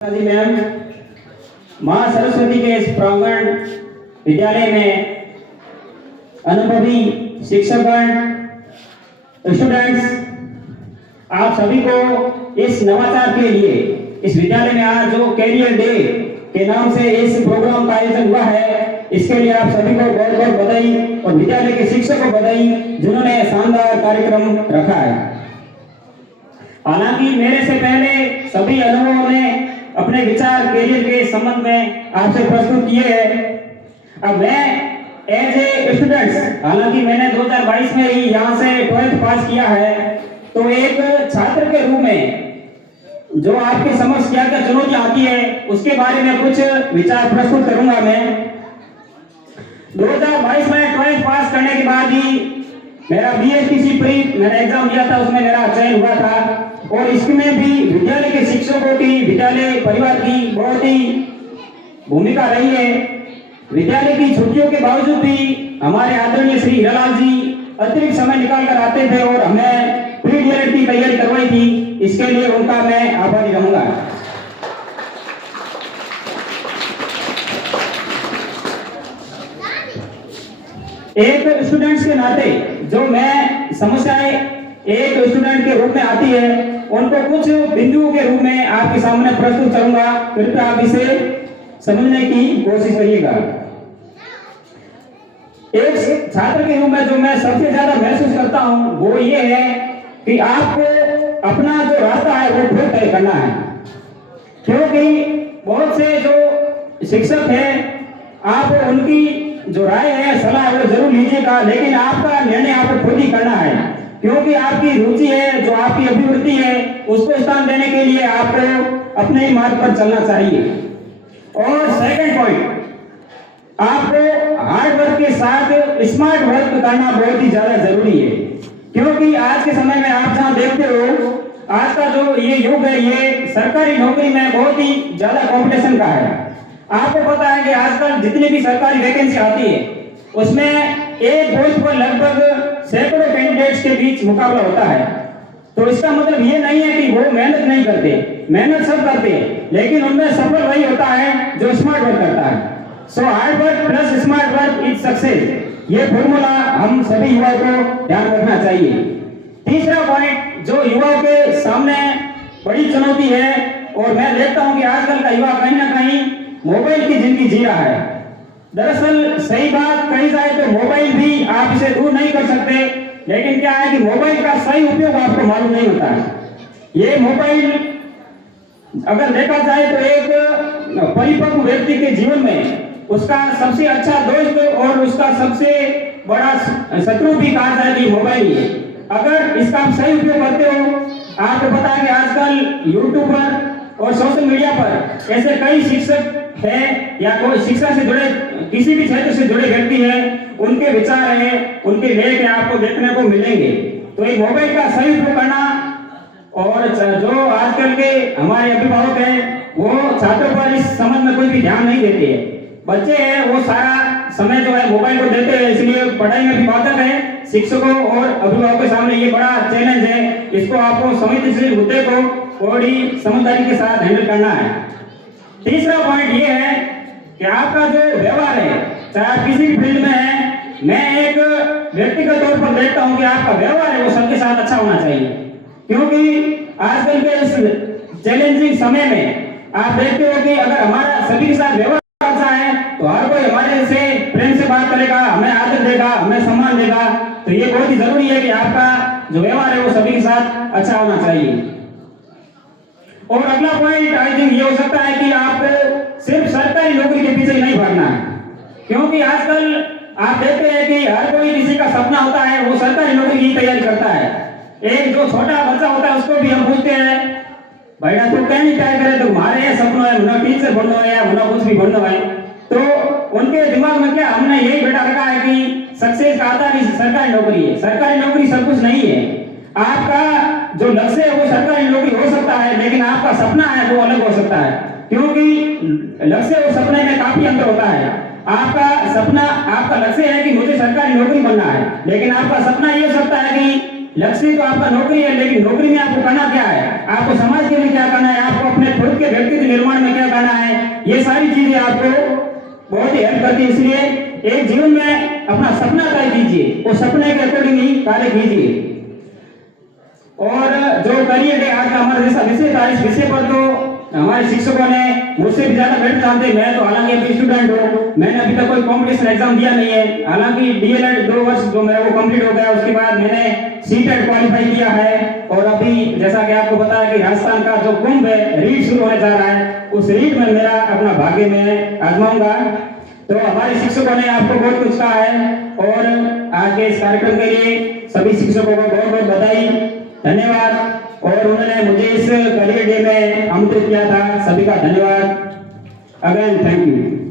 जी ma'am, माँ सरस्वती के इस प्रांगण विद्यालय में अनुभवी शिक्षकगण, स्टूडेंट्स, आप सभी को इस नवाचार के लिए इस विद्यालय में आज जो कैरियर डे के नाम से इस प्रोग्राम का आयोजन हुआ है, इसके लिए आप सभी को बहुत बहुत बधाई और विद्यालय के शिक्षक को बधाई जिन्होंने शानदार कार्यक्रम रखा है। हालांकि मेरे से पहले सभी अनुभवों ने अपने विचार कैरियर के संबंध में आपसे प्रस्तुत किए हैं। अब मैं एज ए स्टूडेंट्स, हालांकि मैंने 2022 में ही यहाँ से 12th पास किया है, तो एक छात्र के रूप में जो आपके समक्ष क्या क्या चुनौतियां आती है उसके बारे में कुछ विचार प्रस्तुत करूंगा। मैं 2022 में 12th पास करने के बाद ही मेरा BSTC प्री मैंने एग्जाम दिया था, उसमें मेरा चयन हुआ था और इसमें भी विद्यालय के शिक्षकों की, विद्यालय परिवार की बहुत ही भूमिका रही है। विद्यालय की छुट्टियों के बावजूद भी हमारे आदरणीय श्री हीरालाल जी अतिरिक्त समय निकाल कर आते थे और हमें प्री डीएलएड की तैयारी करवाई थी। इसके लिए उनका मैं आभारी रहूंगा। एक स्टूडेंट्स के नाते जो मैं समस्याएं एक स्टूडेंट के रूप में आती है उनको कुछ बिंदुओं के रूप में आपके सामने प्रस्तुत करूंगा। कृपया आप इसे समझने की कोशिश करिएगा। एक छात्र के रूप में जो मैं सबसे ज्यादा महसूस करता हूं वो ये है कि आपको अपना जो रास्ता है वो खुद तय करना है, क्योंकि बहुत से जो शिक्षक हैं आप उनकी जो राय है, सलाह वो जरूर लीजिएगा, लेकिन आपका निर्णय आपको खुद ही करना है, क्योंकि आपकी रुचि है, जो आपकी अभिवृत्ति है उसको स्थान देने के लिए आपको अपने ही मार्ग पर चलना चाहिए। और सेकंड पॉइंट, आपको हार्ड वर्क के साथ स्मार्ट वर्क करना बहुत ही ज्यादा जरूरी है, क्योंकि आज के समय में आप जहां देखते हो आज का जो ये युग है ये सरकारी नौकरी में बहुत ही ज्यादा कंपटीशन का है। आपको पता है कि आजकल जितनी भी सरकारी वैकेंसी आती है उसमें एक पोस्ट पर लगभग सैकड़ों कैंडिडेट्स के बीच मुकाबला होता है। तो इसका मतलब ये नहीं है कि वो मेहनत नहीं करते, मेहनत सब करते हैं, लेकिन उनमें सफल वही होता है जो स्मार्ट वर्क करता है। So hard work plus smart work is success, ये फॉर्मूला हम सभी युवाओं को ध्यान रखना चाहिए। तीसरा पॉइंट जो युवाओं के सामने बड़ी चुनौती है, और मैं देखता हूं कि आजकल का युवा कहीं ना कहीं मोबाइल की जिंदगी जी रहा है। दरअसल सही बात कही जाए तो मोबाइल भी आप इसे दूर नहीं कर सकते, लेकिन क्या है कि मोबाइल का सही उपयोग आपको मालूम नहीं होता है। ये मोबाइल अगर देखा जाए तो एक परिपक्व व्यक्ति के जीवन में उसका सबसे अच्छा दोस्त और उसका सबसे बड़ा शत्रु भी कहा जाए कि मोबाइल ही है। अगर इसका आप सही उपयोग करते हो, आपको पता है कि आजकल यूट्यूब पर और सोशल मीडिया पर ऐसे कई शिक्षक है या कोई शिक्षा से जुड़े किसी भी क्षेत्र से जुड़े व्यक्ति हैं, उनके विचार हैं, उनके लेख हैं, आपको देखने को मिलेंगे। तो एक मोबाइल का सही उपयोग करना, और जो आजकल के हमारे अभिभावक हैं वो छात्रों पर इस संबंध में कोई भी ध्यान नहीं देते हैं। बच्चे हैं वो सारा समय जो है मोबाइल को देते हैं, इसलिए पढ़ाई में भी बाधक है। शिक्षकों और अभिभावकों के सामने ये बड़ा चैलेंज है, इसको आपको संवेदनशील मुद्दे को बड़ी समझदारी के साथ हैंडल करना है। तीसरा पॉइंट ये है कि आपका जो व्यवहार है, चाहे आप किसी भी फील्ड में हैं, मैं एक व्यक्तिगत तौर पर देखता हूं कि आपका व्यवहार है वो सबके साथ अच्छा होना चाहिए, क्योंकि आजकल के इस चैलेंजिंग समय में आप देखते हो कि अगर हमारा सभी के साथ व्यवहार अच्छा है तो हर कोई हमारे से प्रेम से बात करेगा, हमें आदर देगा, हमें सम्मान देगा। तो ये बहुत ही जरूरी है कि आपका जो व्यवहार है वो सभी के साथ अच्छा होना चाहिए। और अगला पॉइंट आई थिंक ये हो सकता है कि आपको सिर्फ सरकारी नौकरी के पीछे नहीं भागना है, क्योंकि आजकल आप देखते हैं कि हर कोई किसी का सपना होता है वो सरकारी नौकरी की तैयारी करता है। एक जो छोटा बच्चा होता है उसको भी हम पूछते हैं भाई तू क्या नहीं ट्राई करे, तो हमारे सपना है मुना टीचर बनना है या मुना कुछ भी बनना है। तो उनके दिमाग में क्या हमने यही बैठा रखा है कि सक्सेस का आधार सरकारी नौकरी है। सरकारी नौकरी सब कुछ नहीं है। आपका जो लक्ष्य है वो सरकारी नौकरी हो सकता है, लेकिन आपका सपना है वो अलग हो सकता है, क्योंकि लक्ष्य और सपने में काफी अंतर होता है। आपका सपना, आपका लक्ष्य है कि मुझे सरकारी नौकरी बनना है, लेकिन आपका सपना ये हो सकता है कि लक्ष्य तो आपका नौकरी है, लेकिन नौकरी में आपको करना क्या है, आपको समाज के लिए क्या करना है, आपको अपने खुद के व्यक्तित्व निर्माण में क्या करना है, ये सारी चीजें आपको बहुत ही हेल्प करती है। इसलिए एक जीवन में अपना सपना तय कीजिए, वो सपने के अकॉर्डिंग ही कार्य कीजिए। और जो करियर है आज का हमारा जैसा विषय था, इस विषय पर तो हमारे शिक्षकों ने मुझसे भी ज्यादा बेटर जानते हैं। मैं तो हालांकि अभी स्टूडेंट हूँ, मैंने अभी तक कोई कॉम्पिटिशन एग्जाम दिया नहीं है। हालांकि डीएलएड 2 वर्ष जो मेरा वो कंप्लीट हो गया, उसके बाद मैंने सीटेट क्वालिफाई किया है। और अभी जैसा कि आपको पता है कि राजस्थान का जो कुंभ है, रीट शुरू होने जा रहा है, उस रीट में मेरा अपना भाग्य में आजमाऊंगा। तो हमारे शिक्षकों ने आपको बहुत कुछ कहा है, और आज के इस कार्यक्रम के लिए सभी शिक्षकों को बहुत बहुत बधाई, धन्यवाद। और उन्होंने मुझे इस करियर डे में आमंत्रित किया था, सभी का धन्यवाद। Again thank you.